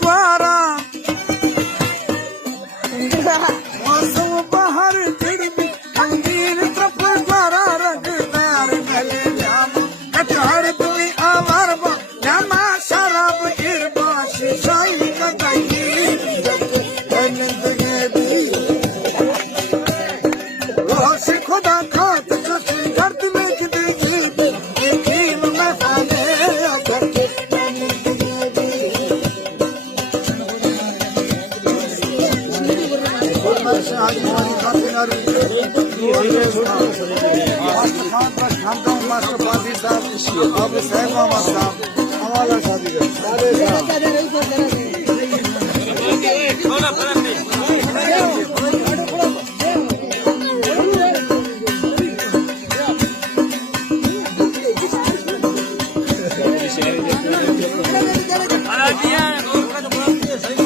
द्वारा मौसम बाहर खिड़की अंगीर तरफ द्वारा रखदार गले जाम कटार तुम्हें आवार बा जामा शराब इरबा शिशाई कटाई अनंत के दी रोश खुदा खात जैसे दर्द में जिंदगी यकीन में फाने अगर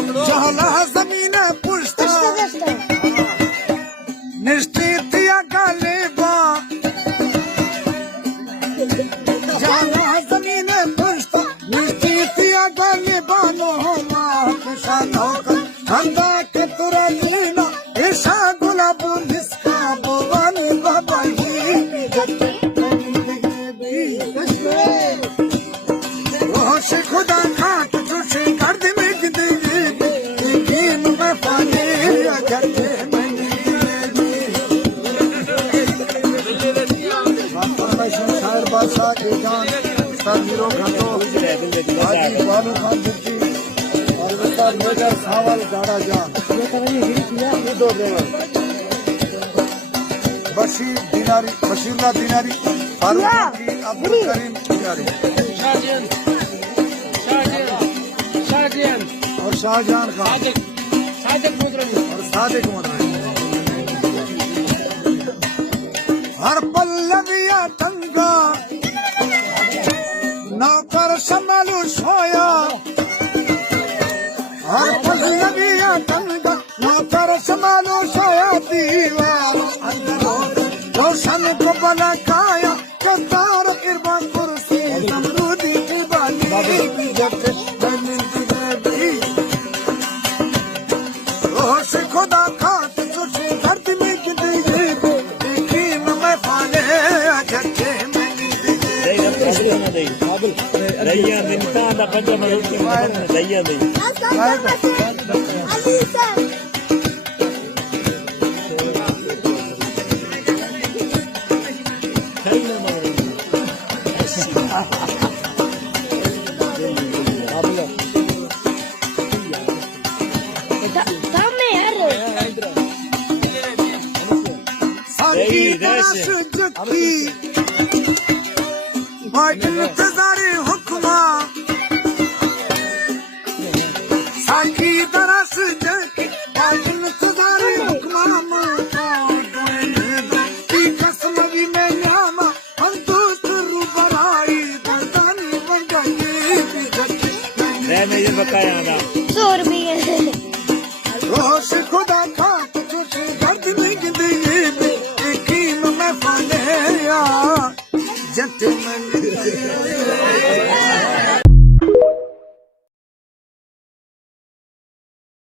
जमीन पुष्ट निश्चित गालिबा जाना जमीन पुष्ट निश्चित गालिबा नो माशानो हंदा के तुरा लीना ऐसा गुलाबो निस्का बोवानी बाबा ही रोश खुदा खात तुझे गर्द में जिंदगी यकीन में पाने अगर शायर बादशाह के जान हीरो घंटो हाजी बालू खान जिद्दी और विस्तार मेजर सावल गाड़ा जान दो ड्राइवर बशीरला दिनारी फारूक अब्दुल करीम दिनारी और शाहजहान खान और सादिक मोहम्मद हर पल्लविया तंगा नौकर संभालू सोया हर पल्लविया तंगा नौकर संभालू सोया दीवार रोशन को बना काया कतार इरबा कुर्सी समरूदी की बाली रोश खुदा खात तुझे धरती में जिंदगी Daya minta ada kerja maluki mana daya deh. इंतजारी हुक्मा साकी दरस जकी इंतजारी हुक्मा की कसम भी मैं नामा हम दोस्त रूबराई दर्दानी बन गई मैं ये बकाया ना 100 रुपये रोश खुदा खात तुझे दर्द में जिंदगी में यकीन में फाने जट में